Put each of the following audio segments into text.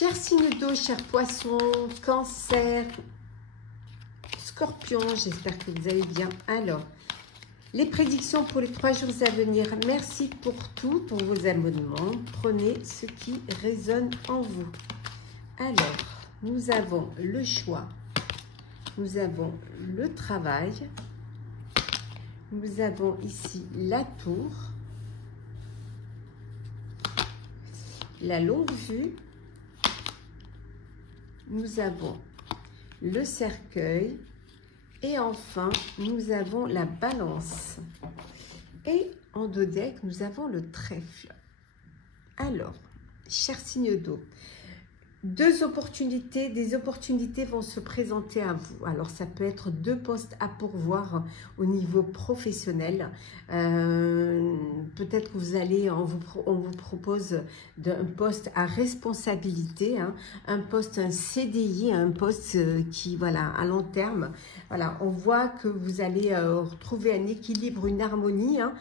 Chers signes d'eau, chers poissons, cancer, scorpion, j'espère que vous allez bien. Alors, les prédictions pour les 3 jours à venir. Merci pour tout, pour vos abonnements. Prenez ce qui résonne en vous. Alors, nous avons le choix. Nous avons le travail. Nous avons ici la tour. La longue vue. Nous avons le cercueil et enfin nous avons la balance et en dos deck nous avons le trèfle. Alors, chers signes d'eau, des opportunités vont se présenter à vous. Alors ça peut être 2 postes à pourvoir au niveau professionnel. Peut-être que vous allez, on vous propose un poste à responsabilité, hein, un poste, un CDI, un poste qui, voilà, à long terme. Voilà, on voit que vous allez retrouver un équilibre, une harmonie, hein,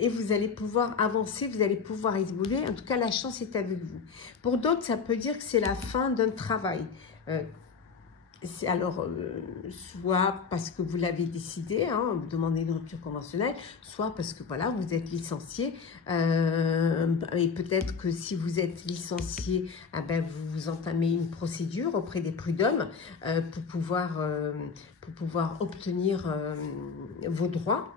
et vous allez pouvoir avancer, vous allez pouvoir évoluer. En tout cas, la chance est avec vous. Pour d'autres, ça peut dire que c'est la fin d'un travail. Alors, soit parce que vous l'avez décidé, hein, vous demandez une rupture conventionnelle, soit parce que voilà, vous êtes licencié. Et peut-être que si vous êtes licencié, ah ben, vous entamez une procédure auprès des prud'hommes pour pouvoir obtenir vos droits.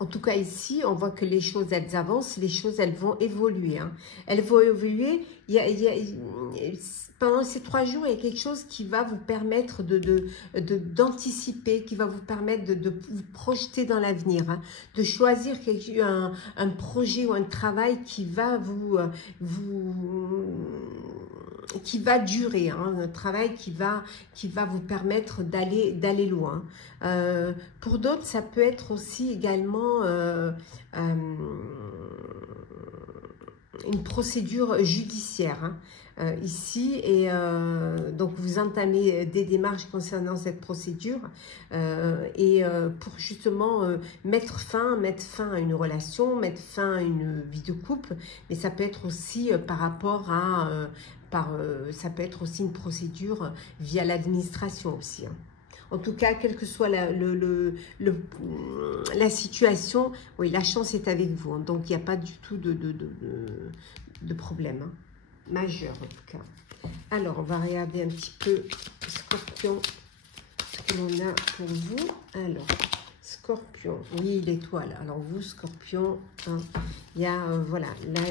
En tout cas, ici, on voit que les choses, elles avancent, les choses, elles vont évoluer. Hein. Elles vont évoluer. Pendant ces 3 jours, il y a quelque chose qui va vous permettre d'anticiper, qui va vous permettre de vous projeter dans l'avenir, hein, de choisir un projet ou un travail qui va qui va durer, hein, un travail qui va vous permettre d'aller loin. Pour d'autres, ça peut être aussi également une procédure judiciaire, hein, ici, et donc vous entamez des démarches concernant cette procédure pour justement mettre fin à une relation, mettre fin à une vie de couple, mais ça peut être aussi par rapport à ça peut être aussi une procédure via l'administration aussi, hein. En tout cas, quelle que soit la situation, oui, la chance est avec vous, hein. Donc il n'y a pas du tout de problème, hein, majeur en tout cas. Alors, on va regarder un petit peu, Scorpion, ce que l'on a pour vous. Alors, Scorpion, oui, l'étoile. Alors vous, Scorpion, hein, il y a, voilà,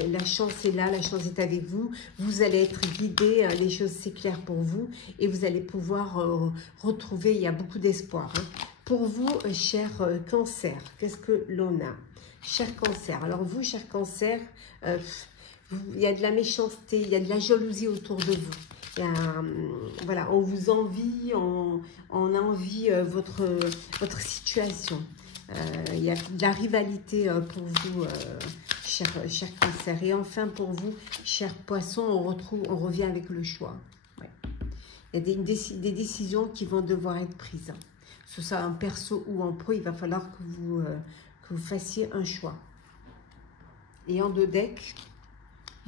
la chance est là, la chance est avec vous. Vous allez être guidé, hein, les choses c'est clair pour vous. Et vous allez pouvoir retrouver, il y a beaucoup d'espoir, hein. Pour vous, cher Cancer, qu'est-ce que l'on a? Cher Cancer, alors vous, cher Cancer, il y a de la méchanceté, il y a de la jalousie autour de vous. Voilà, on vous envie, on envie votre situation. Il y a de la rivalité pour vous, cher Cancer. Et enfin, pour vous, cher Poisson, on revient avec le choix. Ouais. Il y a des décisions qui vont devoir être prises. Que ce soit en perso ou en pro, il va falloir que vous fassiez un choix. Et en 2 decks,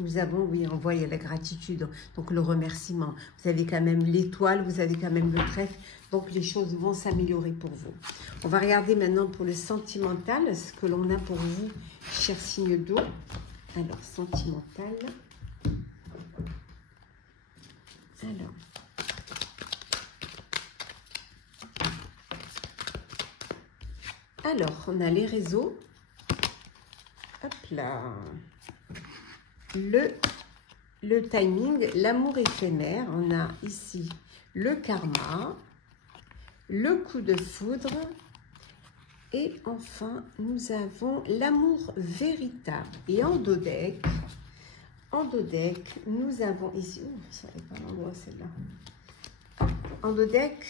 nous avons, oui, on voit, il y a la gratitude, donc le remerciement. Vous avez quand même l'étoile, vous avez quand même le trèfle, donc les choses vont s'améliorer pour vous. On va regarder maintenant pour le sentimental, ce que l'on a pour vous, chers signes d'eau. Alors, sentimental. Alors, on a les réseaux. Hop là. Le timing, l'amour éphémère, on a ici le karma, le coup de foudre et enfin nous avons l'amour véritable. Et en dos deck, nous avons ici, ça n'est pas l'endroit celle-là, en dos deck,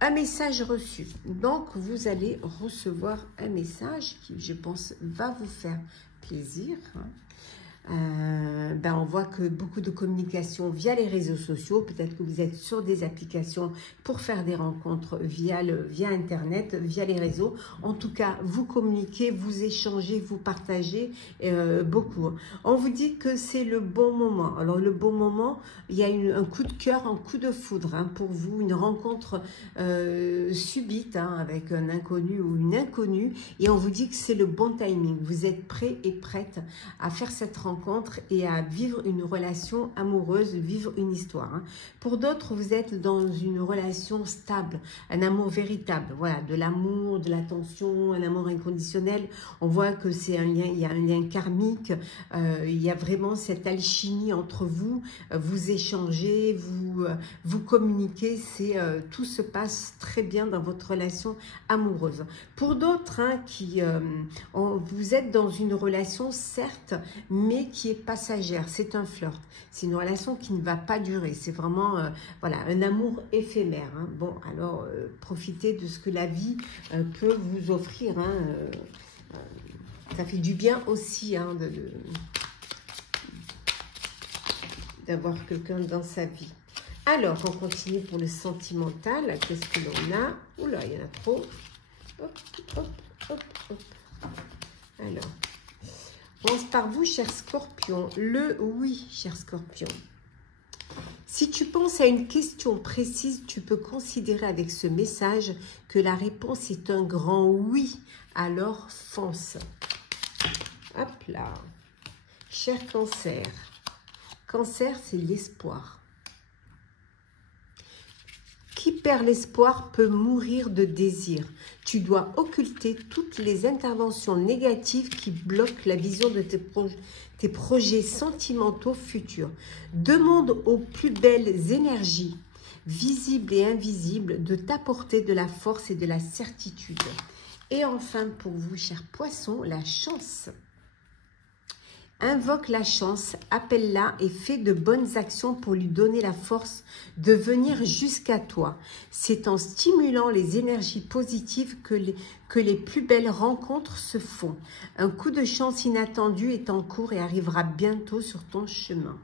un message reçu. Donc vous allez recevoir un message qui, je pense, va vous faire plaisir, hein. ben, on voit que beaucoup de communication via les réseaux sociaux. Peut-être que vous êtes sur des applications pour faire des rencontres via Internet, via les réseaux. En tout cas, vous communiquez, vous échangez, vous partagez beaucoup. On vous dit que c'est le bon moment. Alors, le bon moment, il y a un coup de cœur, un coup de foudre hein, pour vous, une rencontre subite hein, avec un inconnu ou une inconnue. Et on vous dit que c'est le bon timing. Vous êtes prêt et prête à faire cette rencontre et à vivre une relation amoureuse, vivre une histoire. Hein. Pour d'autres, vous êtes dans une relation stable, un amour véritable, voilà, de l'amour, de l'attention, un amour inconditionnel. On voit que c'est un lien, il y a un lien karmique, il y a vraiment cette alchimie entre vous, vous échangez, vous communiquez, tout se passe très bien dans votre relation amoureuse. Pour d'autres, hein, vous êtes dans une relation certes, mais qui est passagère, c'est un flirt, c'est une relation qui ne va pas durer, c'est vraiment voilà, un amour éphémère. Hein. Bon, alors profitez de ce que la vie peut vous offrir. Hein. Ça fait du bien aussi hein, d'avoir quelqu'un dans sa vie. Alors, on continue pour le sentimental. Qu'est-ce que l'on a? Oula, il y en a trop. Hop, hop, hop, hop. Alors, on commence par vous, cher Scorpion. Le oui, cher Scorpion. Si tu penses à une question précise, tu peux considérer avec ce message que la réponse est un grand oui. Alors, fonce. Hop là. Cher Cancer. Cancer, c'est l'espoir. Qui perd l'espoir peut mourir de désir. Tu dois occulter toutes les interventions négatives qui bloquent la vision de tes projets sentimentaux futurs. Demande aux plus belles énergies, visibles et invisibles, de t'apporter de la force et de la certitude. Et enfin, pour vous, chers poissons, la chance. Invoque la chance, appelle-la et fais de bonnes actions pour lui donner la force de venir jusqu'à toi. C'est en stimulant les énergies positives que les plus belles rencontres se font. Un coup de chance inattendu est en cours et arrivera bientôt sur ton chemin.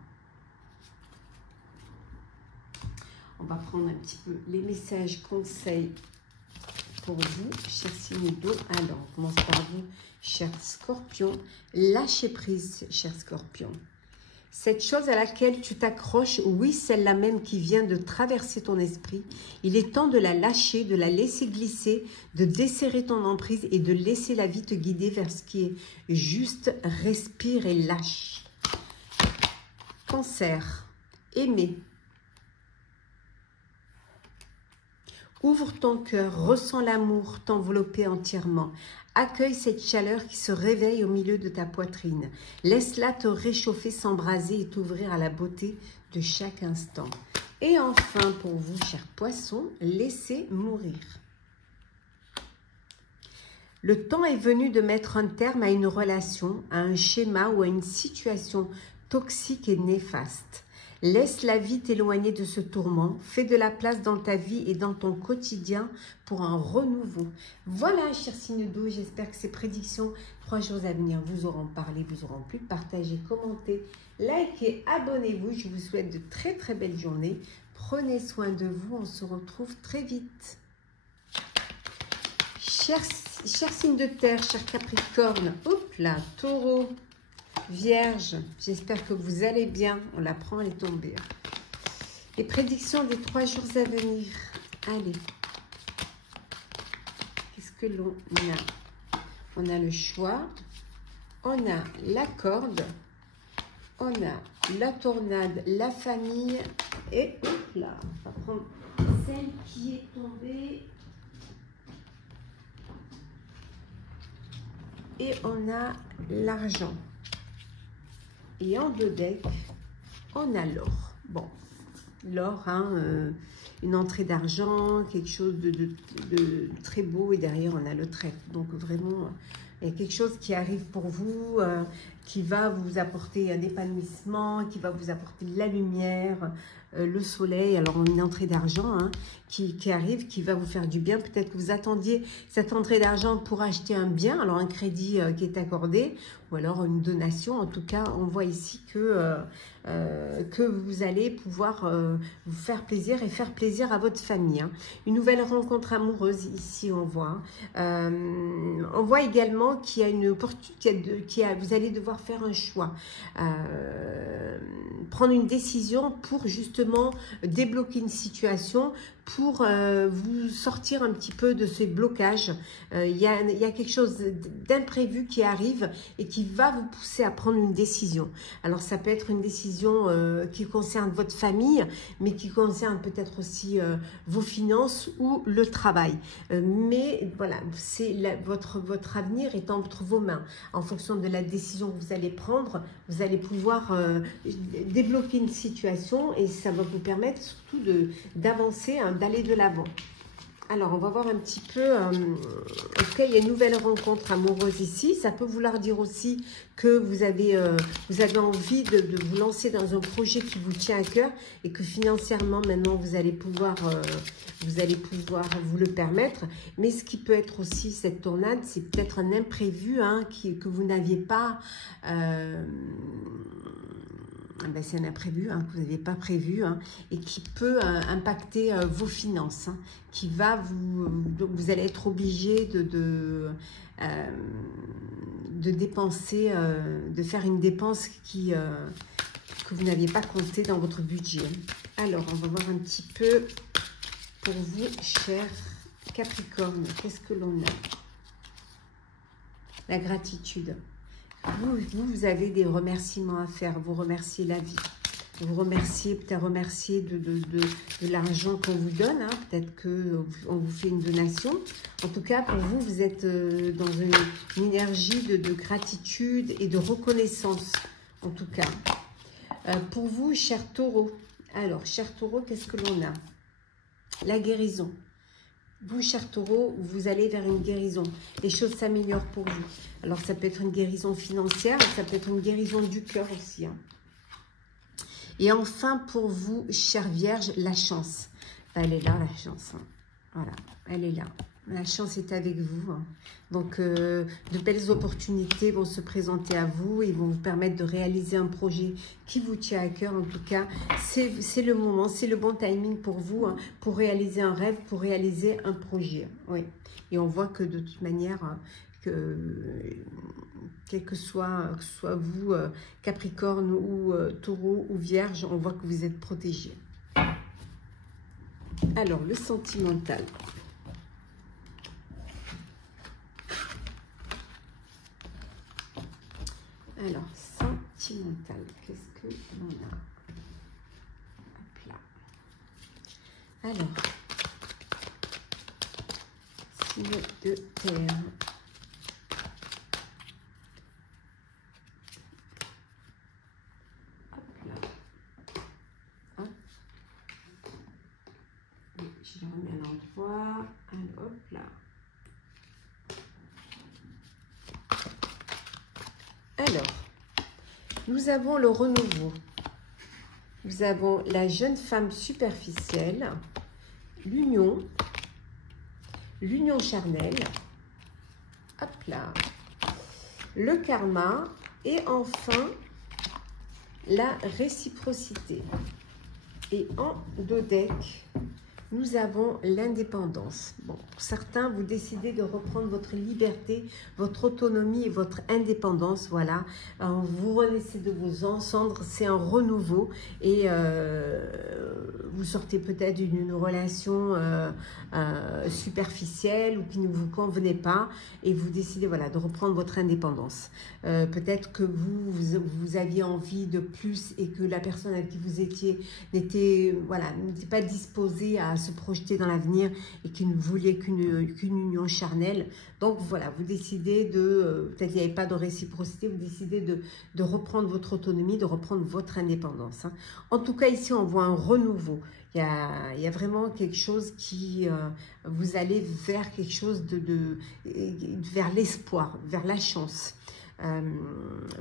On va prendre un petit peu les messages conseils pour vous, cher signe d'eau. Alors, on commence par vous, cher Scorpion. Lâchez prise, cher Scorpion. Cette chose à laquelle tu t'accroches, oui, celle-là même qui vient de traverser ton esprit, il est temps de la lâcher, de la laisser glisser, de desserrer ton emprise et de laisser la vie te guider vers ce qui est juste. Respire et lâche. Cancer, aimer. Ouvre ton cœur, ressens l'amour t'envelopper entièrement. Accueille cette chaleur qui se réveille au milieu de ta poitrine. Laisse-la te réchauffer, s'embraser et t'ouvrir à la beauté de chaque instant. Et enfin, pour vous, chers poissons, laissez mourir. Le temps est venu de mettre un terme à une relation, à un schéma ou à une situation toxique et néfaste. Laisse la vie t'éloigner de ce tourment. Fais de la place dans ta vie et dans ton quotidien pour un renouveau. Voilà, chers signes d'eau, j'espère que ces prédictions 3 jours à venir vous auront parlé, vous auront plu. Partagez, commentez, likez, abonnez-vous. Je vous souhaite de très très belles journées. Prenez soin de vous. On se retrouve très vite. Chers signes de terre, chers Capricorne, hop là, Taureau, Vierge, j'espère que vous allez bien. On la prend, elle est tombée. Les prédictions des 3 jours à venir. Allez. Qu'est-ce que l'on a? On a le choix. On a la corde. On a la tornade, la famille. Et hop là, on va prendre celle qui est tombée. Et on a l'argent. Et en 2 decks, on a l'or. Bon, l'or, hein, une entrée d'argent, quelque chose de très beau. Et derrière, on a le trèfle. Donc vraiment, il y a quelque chose qui arrive pour vous, qui va vous apporter un épanouissement, qui va vous apporter de la lumière, le soleil, alors une entrée d'argent hein, qui arrive, qui va vous faire du bien. Peut-être que vous attendiez cette entrée d'argent pour acheter un bien, alors un crédit qui est accordé, ou alors une donation. En tout cas, on voit ici que vous allez pouvoir vous faire plaisir et faire plaisir à votre famille. Hein. Une nouvelle rencontre amoureuse, ici on voit. On voit également qu'il y a une opportunité, vous allez devoir faire un choix, prendre une décision pour justement débloquer une situation, pour vous sortir un petit peu de ce blocage. Il y a quelque chose d'imprévu qui arrive et qui va vous pousser à prendre une décision. Alors ça peut être une décision qui concerne votre famille, mais qui concerne peut-être aussi vos finances ou le travail. Mais voilà, votre avenir est entre vos mains. En fonction de la décision que vous allez prendre, vous allez pouvoir débloquer une situation et ça va vous permettre surtout d'avancer, hein, d'aller de l'avant. Alors, on va voir un petit peu, en tout cas, il y a une nouvelle rencontre amoureuse ici. Ça peut vouloir dire aussi que vous avez envie de vous lancer dans un projet qui vous tient à cœur et que financièrement, maintenant, vous allez pouvoir vous le permettre. Mais ce qui peut être aussi, cette tornade, c'est peut-être un imprévu hein, que vous n'aviez pas... Ben, c'est un imprévu hein, que vous n'avez pas prévu hein, et qui peut impacter vos finances, hein, qui va vous allez être obligé de dépenser, de faire une dépense que vous n'aviez pas compté dans votre budget. Alors, on va voir un petit peu pour vous, chers Capricorne, qu'est-ce que l'on a? La gratitude. Vous avez des remerciements à faire, vous remerciez la vie, vous remerciez, peut-être remercier de l'argent qu'on vous donne, hein, peut-être qu'on vous fait une donation. En tout cas, pour vous, vous êtes dans une énergie de gratitude et de reconnaissance, en tout cas. Pour vous, cher Taureau, alors, cher Taureau, qu'est-ce que l'on a? La guérison. Vous, cher Taureau, vous allez vers une guérison. Les choses s'améliorent pour vous. Alors, ça peut être une guérison financière, ça peut être une guérison du cœur aussi. Hein. Et enfin, pour vous, chère Vierge, la chance. Elle est là, la chance. Hein. Voilà, elle est là. La chance est avec vous. Hein. Donc, de belles opportunités vont se présenter à vous et vont vous permettre de réaliser un projet qui vous tient à cœur. En tout cas, c'est le moment, c'est le bon timing pour vous, hein, pour réaliser un rêve, pour réaliser un projet. Oui. Et on voit que de toute manière, quel que soit vous, Capricorne ou Taureau ou Vierge, on voit que vous êtes protégé. Alors, le sentimental. Alors, sentimental, qu'est-ce que l'on a? Hop là. Alors, signe de terre. Hop là. Hop. Je le remets à l'endroit. Hop là. Alors, nous avons le renouveau. Nous avons la jeune femme superficielle, l'union charnelle, hop là, le karma et enfin la réciprocité. Et en dodeck, nous avons l'indépendance. Bon, pour certains, vous décidez de reprendre votre liberté, votre autonomie et votre indépendance. Voilà, vous renaissez de vos cendres, c'est un renouveau et vous sortez peut-être d'une relation superficielle ou qui ne vous convenait pas et vous décidez voilà, de reprendre votre indépendance. Peut-être que vous aviez envie de plus et que la personne avec qui vous étiez n'était pas disposée à se projeter dans l'avenir et qui ne voulait qu'une union charnelle. Donc voilà, vous décidez peut-être il n'y avait pas de réciprocité, vous décidez de reprendre votre autonomie, de reprendre votre indépendance. Hein. En tout cas, ici, on voit un renouveau. Il y a vraiment quelque chose qui... vous allez vers quelque chose vers l'espoir, vers la chance.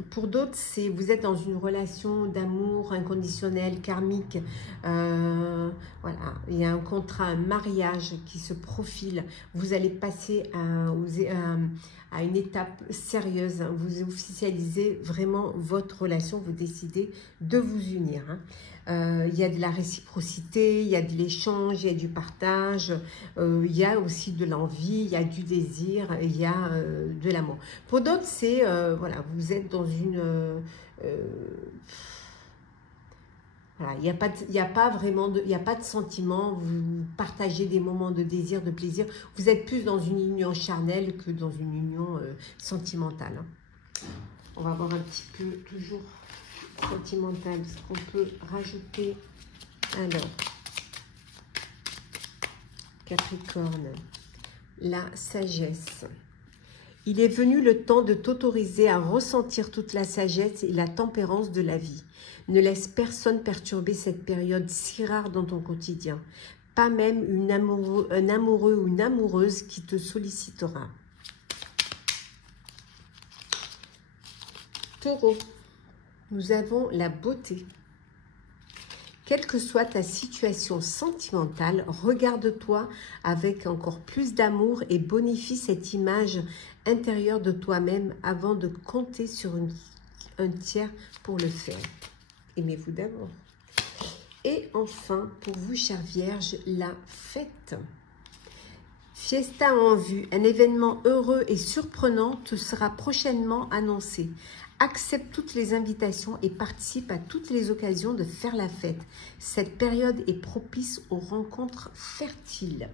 Pour d'autres, vous êtes dans une relation d'amour inconditionnel, karmique. Voilà, il y a un contrat, un mariage qui se profile. Vous allez passer à une étape sérieuse. Vous officialisez vraiment votre relation. Vous décidez de vous unir. Il y a de la réciprocité, il y a de l'échange, il y a du partage, il y a aussi de l'envie, il y a du désir, il y a de l'amour. Pour d'autres, c'est, voilà, vous êtes dans une... voilà, il n'y a pas vraiment de, il n'y a pas de sentiment, vous partagez des moments de désir, de plaisir. Vous êtes plus dans une union charnelle que dans une union sentimentale. On va voir un petit peu, toujours sentimental, ce qu'on peut rajouter. Alors, Capricorne, la sagesse. Il est venu le temps de t'autoriser à ressentir toute la sagesse et la tempérance de la vie. Ne laisse personne perturber cette période si rare dans ton quotidien. Pas même un amoureux ou une amoureuse qui te sollicitera. Taureau, nous avons la beauté. Quelle que soit ta situation sentimentale, regarde-toi avec encore plus d'amour et bonifie cette image intérieure de toi-même avant de compter sur un tiers pour le faire. Aimez-vous d'abord. Et enfin, pour vous, chère Vierge, la fête. Fiesta en vue, un événement heureux et surprenant te sera prochainement annoncé. Accepte toutes les invitations et participe à toutes les occasions de faire la fête. Cette période est propice aux rencontres fertiles.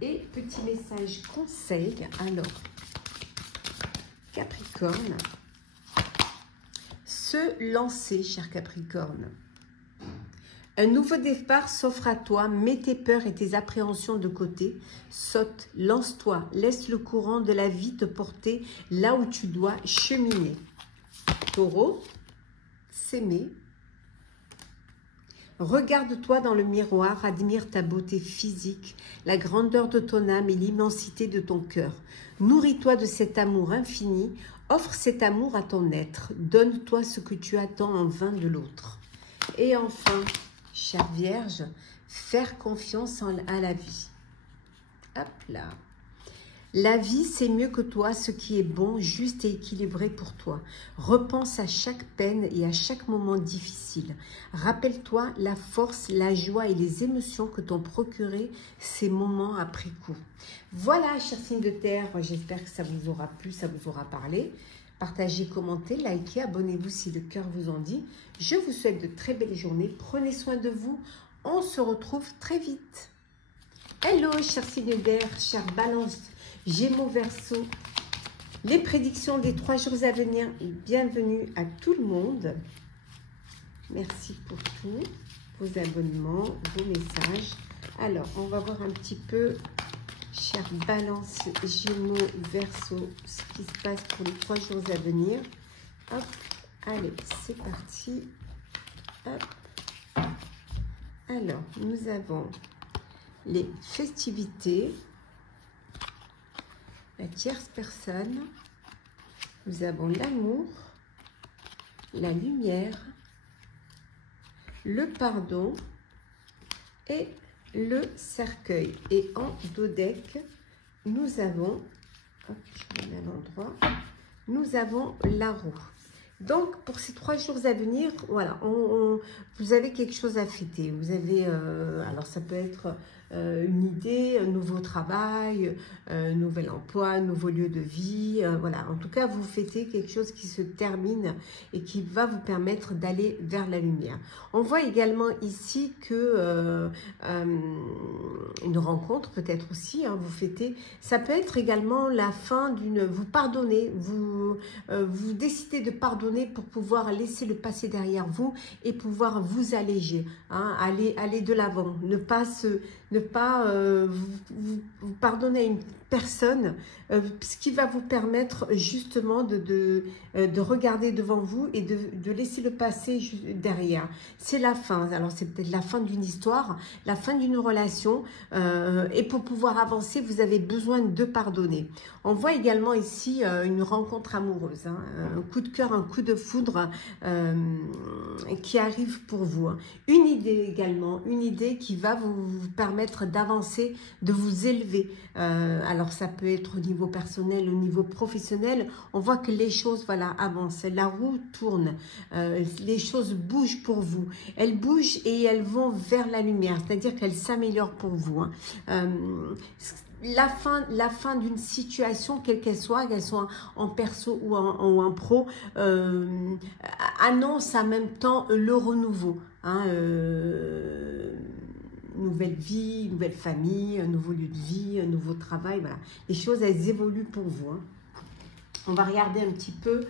Et petit message conseil, alors, Capricorne, se lancer, cher Capricorne. Un nouveau départ s'offre à toi, mets tes peurs et tes appréhensions de côté, saute, lance-toi, laisse le courant de la vie te porter là où tu dois cheminer. Taureau, s'aimer. Regarde-toi dans le miroir, admire ta beauté physique, la grandeur de ton âme et l'immensité de ton cœur. Nourris-toi de cet amour infini, offre cet amour à ton être, donne-toi ce que tu attends en vain de l'autre. Et enfin, chère Vierge, faire confiance à la vie. Hop là. La vie, c'est mieux que toi ce qui est bon, juste et équilibré pour toi. Repense à chaque peine et à chaque moment difficile. Rappelle-toi la force, la joie et les émotions que t'ont procuré ces moments après coup. Voilà, chers signes de terre, j'espère que ça vous aura plu, ça vous aura parlé. Partagez, commentez, likez, abonnez-vous si le cœur vous en dit. Je vous souhaite de très belles journées. Prenez soin de vous. On se retrouve très vite. Hello, chers signes d'air, chers balances, Gémeaux, Verseau. Les prédictions des 3 jours à venir. Et bienvenue à tout le monde. Merci pour tout, vos abonnements, vos messages. Alors, on va voir un petit peu, chers balances, Gémeaux, Verseau, ce qui se passe pour les 3 jours à venir. Hop, allez, c'est parti. Hop. Alors, nous avons les festivités, la tierce personne, nous avons l'amour, la lumière, le pardon et le cercueil. Et en dodeck, nous avons, hop, je vais à l'endroit, nous avons la roue. Donc, pour ces 3 jours à venir, voilà, vous avez quelque chose à fêter. Vous avez, alors ça peut être une idée, un nouveau travail, un nouvel emploi, un nouveau lieu de vie. Voilà, en tout cas, vous fêtez quelque chose qui se termine et qui va vous permettre d'aller vers la lumière. On voit également ici que une rencontre peut-être aussi, hein, vous fêtez. Ça peut être également la fin d'une... Vous pardonnez, vous décidez de pardonner pardonner pour pouvoir laisser le passé derrière vous et pouvoir vous alléger, hein, aller de l'avant, ne pas vous pardonner à une personne, ce qui va vous permettre justement de regarder devant vous et de laisser le passé derrière. C'est la fin, alors c'est peut-être la fin d'une histoire, la fin d'une relation, et pour pouvoir avancer, vous avez besoin de pardonner. On voit également ici une rencontre amoureuse, hein, un coup de cœur, un coup de foudre qui arrive pour vous. Hein. Une idée également, une idée qui va vous permettre d'avancer, de vous élever. Alors ça peut être au niveau personnel, au niveau professionnel. On voit que les choses, voilà, avancent. La roue tourne, les choses bougent pour vous. Elles bougent et elles vont vers la lumière, c'est-à-dire qu'elles s'améliorent pour vous. Hein. La fin d'une situation, quelle qu'elle soit en perso ou en pro, annonce en même temps le renouveau. Hein, nouvelle vie, nouvelle famille, un nouveau lieu de vie, un nouveau travail. Voilà. Les choses, elles évoluent pour vous. Hein. On va regarder un petit peu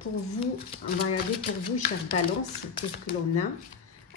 pour vous. On va regarder pour vous, chère Balance, qu'est-ce que l'on a.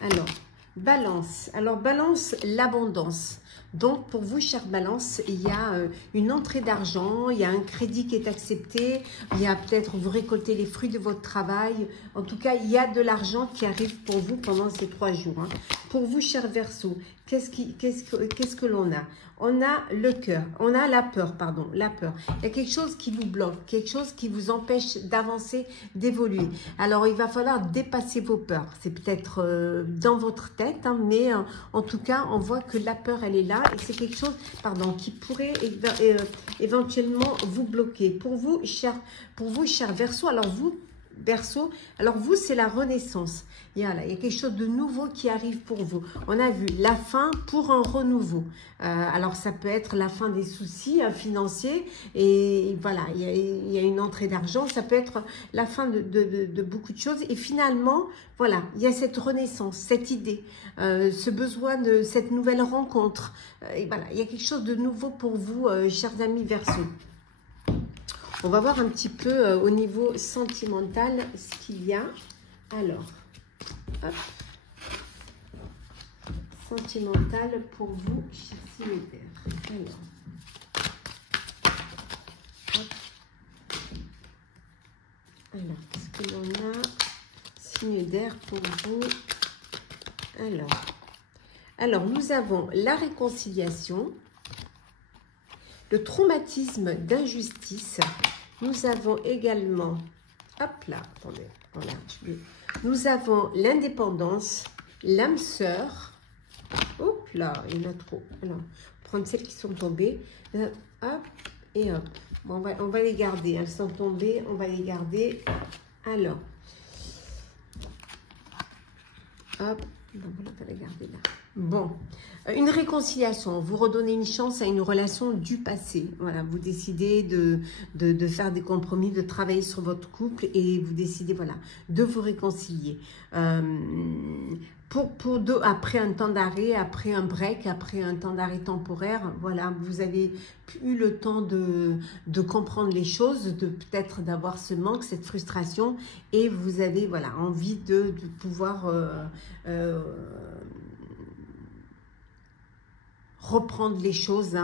Alors, Balance. Alors, Balance, l'abondance. Donc, pour vous, chère Balance, il y a une entrée d'argent, il y a un crédit qui est accepté, il y a peut-être, vous récoltez les fruits de votre travail. En tout cas, il y a de l'argent qui arrive pour vous pendant ces 3 jours. Hein. Pour vous, cher Verseau, qu'est-ce que l'on a? On a le cœur, on a la peur, pardon, la peur. Il y a quelque chose qui vous bloque, quelque chose qui vous empêche d'avancer, d'évoluer. Alors, il va falloir dépasser vos peurs. C'est peut-être dans votre tête, hein, mais en tout cas, on voit que la peur, elle est là et c'est quelque chose, pardon, qui pourrait éventuellement vous bloquer. Pour vous, cher Verseau, alors vous, Verseau, alors vous, c'est la renaissance. Il y a quelque chose de nouveau qui arrive pour vous. On a vu la fin pour un renouveau. Alors, ça peut être la fin des soucis financiers et voilà, il y a une entrée d'argent. Ça peut être la fin de beaucoup de choses. Et finalement, voilà, il y a cette renaissance, cette idée, ce besoin de cette nouvelle rencontre. Et voilà, il y a quelque chose de nouveau pour vous, chers amis Verseau. On va voir un petit peu au niveau sentimental ce qu'il y a. Alors, hop. Sentimental pour vous, chers célibataires. Alors, qu'est-ce que l'on a? Signe d'air pour vous. Alors, nous avons la réconciliation, le traumatisme d'injustice. Nous avons également, hop là, attendez, voilà, nous avons l'indépendance, l'âme sœur. Hop là, il y en a trop. Alors, prendre celles qui sont tombées. Hop et hop. Bon, on va les garder. Elles sont tombées, on va les garder. Alors, hop, on va les garder là. Bon, une réconciliation, vous redonnez une chance à une relation du passé. Voilà, vous décidez de faire des compromis, de travailler sur votre couple et vous décidez, voilà, de vous réconcilier. Après un temps d'arrêt, après un break, après un temps d'arrêt temporaire, voilà, vous avez eu le temps de comprendre les choses, de peut-être d'avoir ce manque, cette frustration et vous avez, voilà, envie de pouvoir reprendre les choses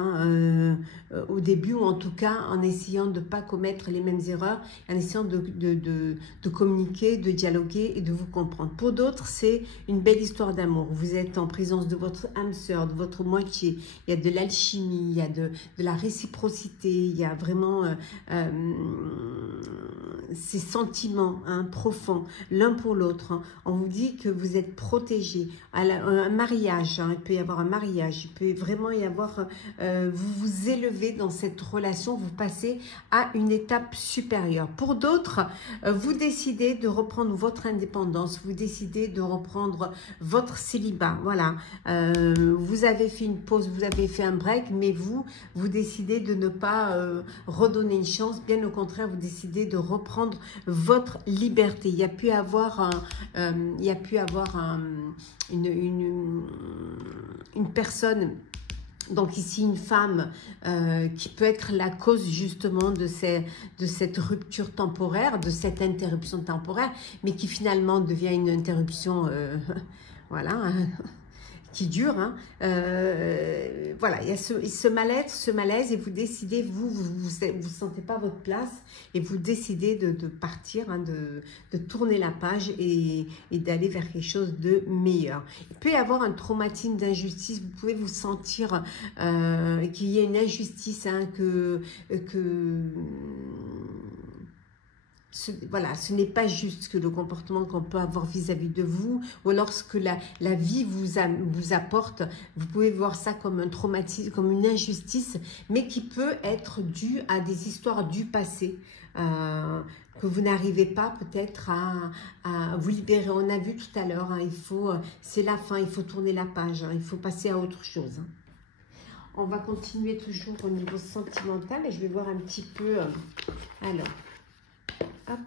au début ou en tout cas en essayant de ne pas commettre les mêmes erreurs, en essayant de communiquer, de dialoguer et de vous comprendre. Pour d'autres, c'est une belle histoire d'amour. Vous êtes en présence de votre âme sœur, de votre moitié. Il y a de l'alchimie, il y a de la réciprocité, il y a vraiment ces sentiments profonds l'un pour l'autre. Hein. On vous dit que vous êtes protégés. Un mariage, il peut y avoir un mariage, il peut vraiment y avoir, vous vous élevez dans cette relation, vous passez à une étape supérieure. Pour d'autres, vous décidez de reprendre votre indépendance, vous décidez de reprendre votre célibat. Voilà, vous avez fait une pause, vous avez fait un break, mais vous décidez de ne pas redonner une chance, bien au contraire, vous décidez de reprendre votre liberté. Il y a pu avoir une personne Donc ici, une femme qui peut être la cause justement de cette rupture temporaire, de cette interruption temporaire, mais qui finalement devient une interruption, voilà, hein, qui dure. Hein. Voilà, il y a ce malaise et vous décidez, vous sentez pas votre place et vous décidez de partir, hein, de tourner la page et d'aller vers quelque chose de meilleur. Il peut y avoir un traumatisme d'injustice, vous pouvez vous sentir qu'il y ait une injustice, hein, voilà, ce n'est pas juste que le comportement qu'on peut avoir vis-à-vis de vous, ou alors ce que la vie vous apporte, vous pouvez voir ça comme un traumatisme, comme une injustice, mais qui peut être due à des histoires du passé, que vous n'arrivez pas peut-être à vous libérer. On a vu tout à l'heure, hein, c'est la fin, il faut tourner la page, hein, il faut passer à autre chose. Hein. On va continuer toujours au niveau sentimental et je vais voir un petit peu, alors... Hop.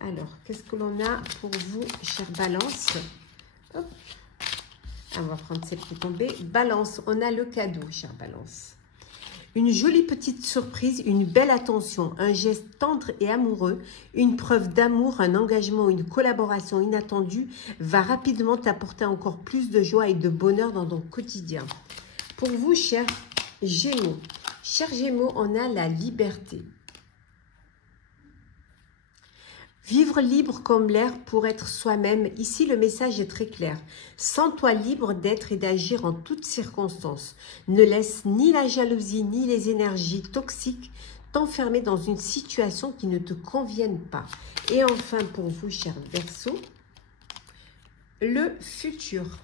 Alors, qu'est-ce que l'on a pour vous, chère Balance? Hop. On va prendre celle qui est tombée. Balance, on a le cadeau, chère Balance. Une jolie petite surprise, une belle attention, un geste tendre et amoureux, une preuve d'amour, un engagement, une collaboration inattendue va rapidement t'apporter encore plus de joie et de bonheur dans ton quotidien. Pour vous, chers Gémeaux, on a la liberté. Vivre libre comme l'air pour être soi-même. Ici, le message est très clair. Sens-toi libre d'être et d'agir en toutes circonstances. Ne laisse ni la jalousie ni les énergies toxiques t'enfermer dans une situation qui ne te convienne pas. Et enfin, pour vous, chers Verseaux, le futur.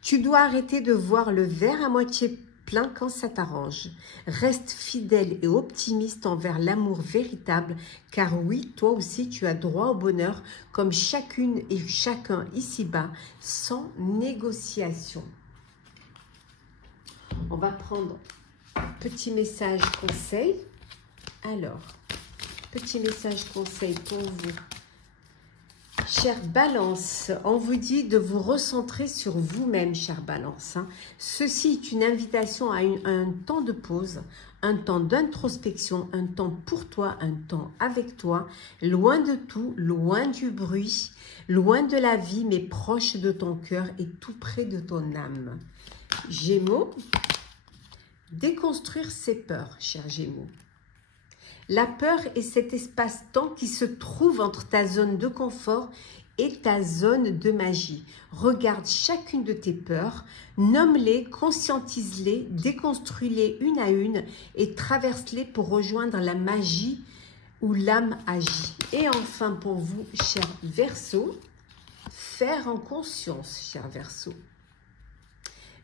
Tu dois arrêter de voir le verre à moitié plein quand ça t'arrange. Reste fidèle et optimiste envers l'amour véritable, car oui, toi aussi tu as droit au bonheur, comme chacune et chacun ici-bas, sans négociation. On va prendre un petit message conseil. Alors, petit message conseil pour vous. Chère Balance, on vous dit de vous recentrer sur vous-même, chère Balance. Hein. Ceci est une invitation à un temps de pause, un temps d'introspection, un temps pour toi, un temps avec toi, loin de tout, loin du bruit, loin de la vie, mais proche de ton cœur et tout près de ton âme. Gémeaux, déconstruire ses peurs, chers Gémeaux. La peur est cet espace-temps qui se trouve entre ta zone de confort et ta zone de magie. Regarde chacune de tes peurs, nomme-les, conscientise-les, déconstruis-les une à une et traverse-les pour rejoindre la magie où l'âme agit. Et enfin pour vous, chers Verseaux, faire en conscience, chers Verseaux.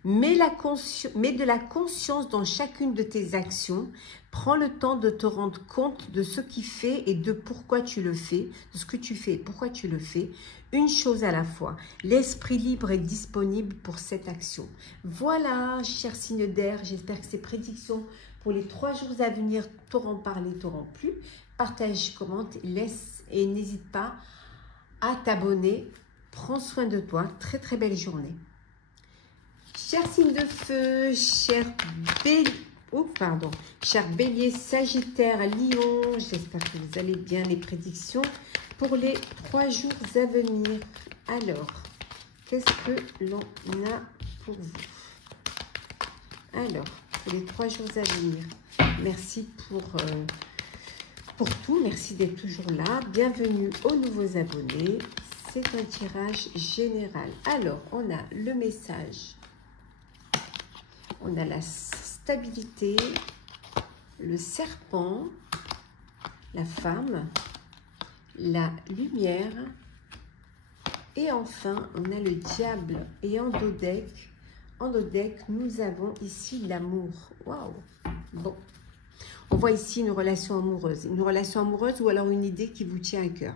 Mets de la conscience dans chacune de tes actions. Prends le temps de te rendre compte de ce qui fait et de pourquoi tu le fais, de ce que tu fais et pourquoi tu le fais. Une chose à la fois. L'esprit libre est disponible pour cette action. Voilà, cher signe d'air, j'espère que ces prédictions pour les 3 jours à venir t'auront parlé, t'auront plu. Partage, commente, laisse et n'hésite pas à t'abonner. Prends soin de toi. Très très belle journée. Chers signes de feu, chers bélier, sagittaire, lion, j'espère que vous allez bien, les prédictions pour les 3 jours à venir. Alors, qu'est-ce que l'on a pour vous? Alors, pour les 3 jours à venir, merci pour tout, merci d'être toujours là. Bienvenue aux nouveaux abonnés, c'est un tirage général. Alors, on a le message. On a la stabilité, le serpent, la femme, la lumière et enfin on a le diable. Et en dos deck, nous avons ici l'amour. Waouh! Bon, on voit ici une relation amoureuse ou alors une idée qui vous tient à cœur.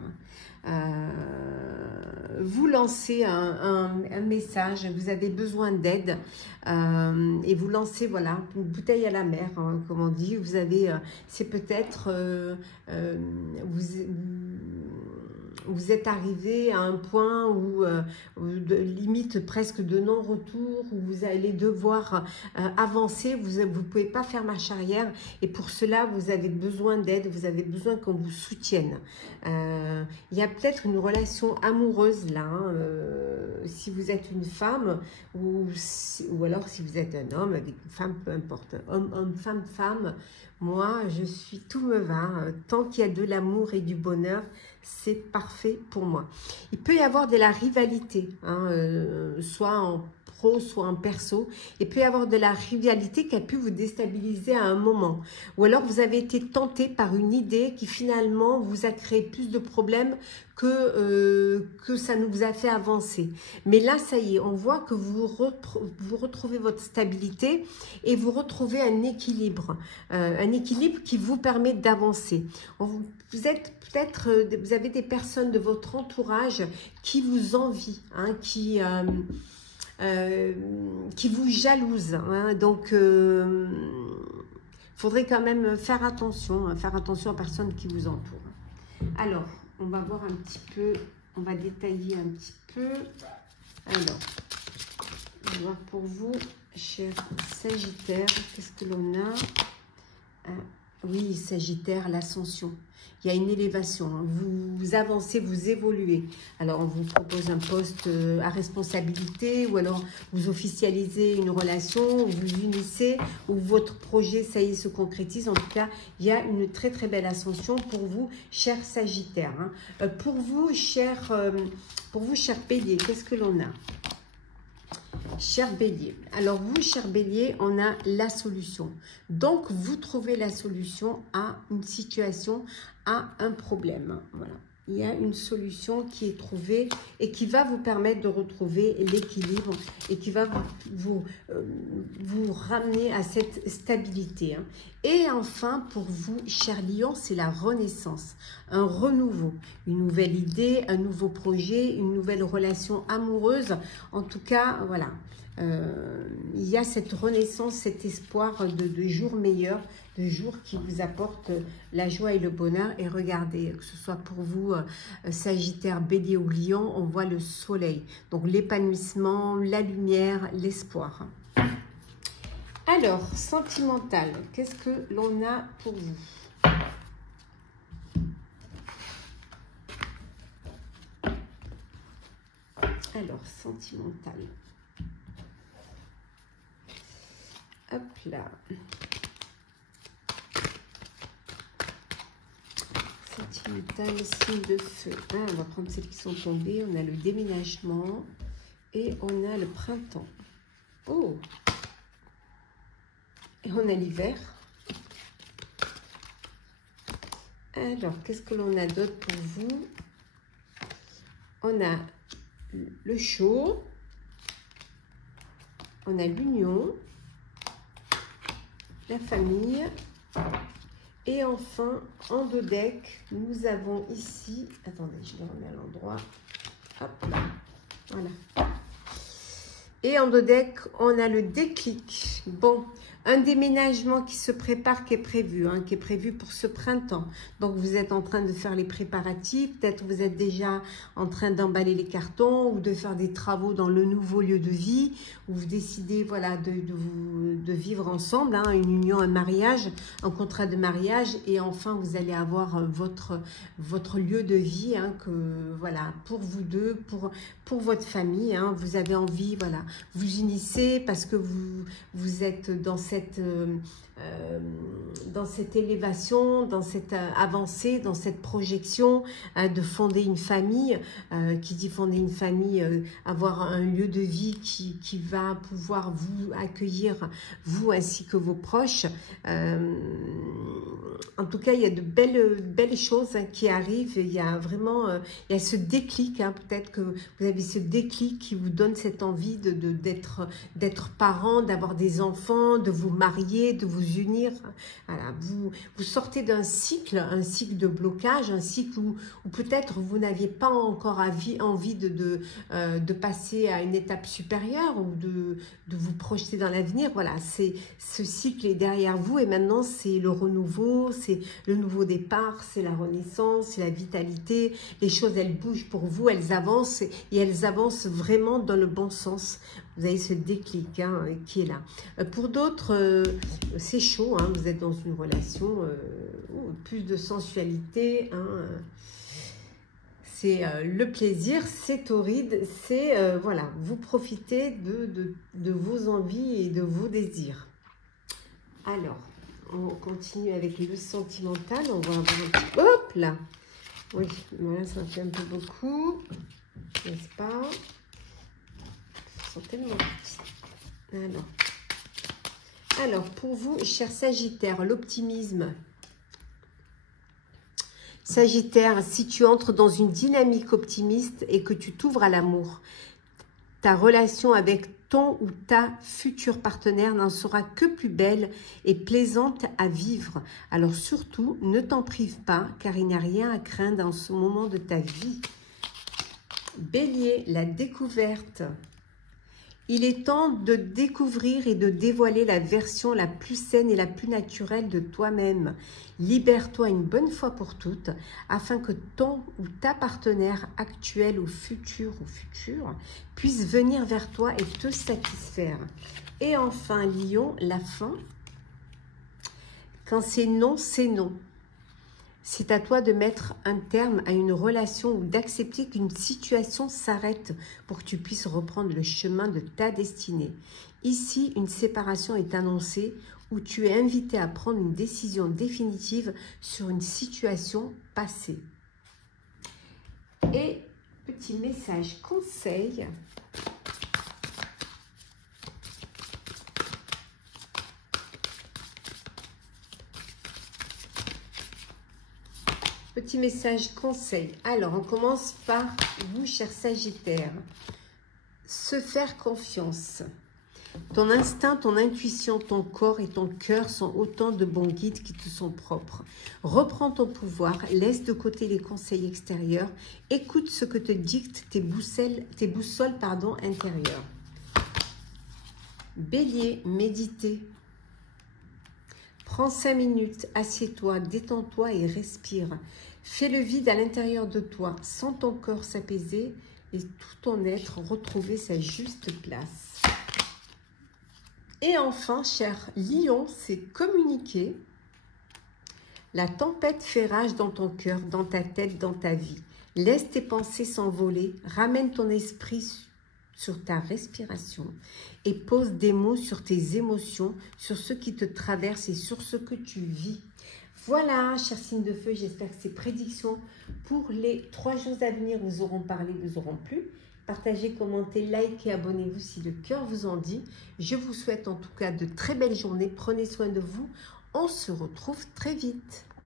Vous lancez un message, vous avez besoin d'aide et vous lancez voilà une bouteille à la mer, hein, comme on dit. Vous avez, c'est peut-être vous êtes arrivé à un point où, limite presque de non-retour, où vous allez devoir avancer, vous ne pouvez pas faire marche arrière, et pour cela, vous avez besoin d'aide, vous avez besoin qu'on vous soutienne. Il y a peut-être une relation amoureuse là, hein, si vous êtes une femme, ou alors si vous êtes un homme avec une femme, peu importe, homme, femme, moi, je suis, tout me va, tant qu'il y a de l'amour et du bonheur, c'est parfait pour moi. Il peut y avoir de la rivalité, hein, soit en pro, soit en perso. Il peut y avoir de la rivalité qui a pu vous déstabiliser à un moment. Ou alors vous avez été tenté par une idée qui finalement vous a créé plus de problèmes que ça nous a fait avancer. Mais là, ça y est, on voit que vous retrouvez votre stabilité et vous retrouvez un équilibre qui vous permet d'avancer. Vous êtes peut-être, vous avez des personnes de votre entourage qui vous envient, hein, qui vous jalousent, hein, donc faudrait quand même faire attention aux personnes qui vous entourent. Alors, on va voir un petit peu, on va détailler un petit peu. Alors, on va voir pour vous, cher Sagittaire, qu'est-ce que l'on a? Oui, Sagittaire, l'ascension. Il y a une élévation, hein. Vous avancez, vous évoluez. Alors, on vous propose un poste à responsabilité, ou alors vous officialisez une relation, ou vous unissez, ou votre projet, ça y est, se concrétise. En tout cas, il y a une très très belle ascension pour vous, cher Sagittaire, hein. Pour vous, cher Bélier, qu'est-ce que l'on a? Cher Bélier, alors vous, cher Bélier, on a la solution. Donc, vous trouvez la solution à une situation, à un problème. Voilà. Il y a une solution qui est trouvée et qui va vous permettre de retrouver l'équilibre et qui va vous ramener à cette stabilité, hein. Et enfin, pour vous, cher Lion, c'est la renaissance, un renouveau, une nouvelle idée, un nouveau projet, une nouvelle relation amoureuse. En tout cas, voilà, il y a cette renaissance, cet espoir de jours meilleurs, de jours qui vous apportent la joie et le bonheur. Et regardez, que ce soit pour vous, Sagittaire, Bélier ou Lion, on voit le soleil. Donc l'épanouissement, la lumière, l'espoir. Alors, sentimental, qu'est-ce que l'on a pour vous? Alors, sentimental. Hop là. Sentimental, signe de feu. Ah, on va prendre celles qui sont tombées. On a le déménagement et on a le printemps. Oh! Et on a l'hiver. Alors, qu'est-ce que l'on a d'autre pour vous? On a le chaud. On a l'union. La famille. Et enfin, en dos deck, nous avons ici... Attendez, je le remets à l'endroit. Hop là. Voilà. Et en dos deck, on a le déclic. Bon, un déménagement qui se prépare, qui est prévu, hein, qui est prévu pour ce printemps. Donc, vous êtes en train de faire les préparatifs. Peut-être vous êtes déjà en train d'emballer les cartons ou de faire des travaux dans le nouveau lieu de vie. Où vous décidez, voilà, de vivre ensemble, hein, une union, un mariage, un contrat de mariage. Et enfin, vous allez avoir votre lieu de vie, hein, voilà, pour vous deux, pour votre famille, hein. Vous avez envie, voilà, vous unissez parce que vous êtes dans cette élévation, dans cette avancée, dans cette projection de fonder une famille. Qui dit fonder une famille, avoir un lieu de vie qui va pouvoir vous accueillir, vous ainsi que vos proches. En tout cas, il y a de belles choses, hein, qui arrivent. Il y a vraiment il y a ce déclic, hein, peut-être que vous avez ce déclic qui vous donne cette envie d'être parent, d'avoir des enfants, de vous vous marier, de vous unir. Voilà, vous sortez d'un cycle, un cycle de blocage, un cycle où peut-être vous n'aviez pas encore envie de passer à une étape supérieure ou de vous projeter dans l'avenir. Voilà, ce cycle est derrière vous et maintenant c'est le renouveau, c'est le nouveau départ, c'est la renaissance, c'est la vitalité. Les choses, elles bougent pour vous, elles avancent et elles avancent vraiment dans le bon sens. Vous avez ce déclic qui est là. Pour d'autres, c'est chaud, hein, vous êtes dans une relation, plus de sensualité, c'est le plaisir, c'est torride, c'est, voilà, vous profitez de vos envies et de vos désirs. Alors, on continue avec le sentimental, on va avoir un petit... Hop là. Oui, voilà, ça fait un peu beaucoup, n'est-ce pas? Ils sont tellement petits. Alors, pour vous, cher Sagittaire, l'optimisme. Sagittaire, si tu entres dans une dynamique optimiste et que tu t'ouvres à l'amour, ta relation avec ton ou ta future partenaire n'en sera que plus belle et plaisante à vivre. Alors surtout, ne t'en prive pas, car il n'y a rien à craindre dans ce moment de ta vie. Bélier, la découverte. Il est temps de découvrir et de dévoiler la version la plus saine et la plus naturelle de toi-même. Libère-toi une bonne fois pour toutes afin que ton ou ta partenaire actuel ou futur puisse venir vers toi et te satisfaire. Et enfin, Lion, la fin. Quand c'est non, c'est non. C'est à toi de mettre un terme à une relation ou d'accepter qu'une situation s'arrête pour que tu puisses reprendre le chemin de ta destinée. Ici, une séparation est annoncée où tu es invité à prendre une décision définitive sur une situation passée. Et petit message conseil. Petit message conseil. Alors, on commence par vous, cher Sagittaire. Se faire confiance. Ton instinct, ton intuition, ton corps et ton cœur sont autant de bons guides qui te sont propres. Reprends ton pouvoir, laisse de côté les conseils extérieurs, écoute ce que te dictent tes boussoles intérieures. Bélier, méditez. Prends 5 minutes, assieds-toi, détends-toi et respire. Fais le vide à l'intérieur de toi, sens ton corps s'apaiser et tout ton être retrouver sa juste place. Et enfin, cher Lion, c'est communiquer. La tempête fait rage dans ton cœur, dans ta tête, dans ta vie. Laisse tes pensées s'envoler, ramène ton esprit sur ta respiration et pose des mots sur tes émotions, sur ce qui te traverse et sur ce que tu vis. Voilà, chers signes de feu, j'espère que ces prédictions pour les 3 jours à venir vous auront parlé, vous auront plu. Partagez, commentez, likez, abonnez-vous si le cœur vous en dit. Je vous souhaite en tout cas de très belles journées. Prenez soin de vous. On se retrouve très vite.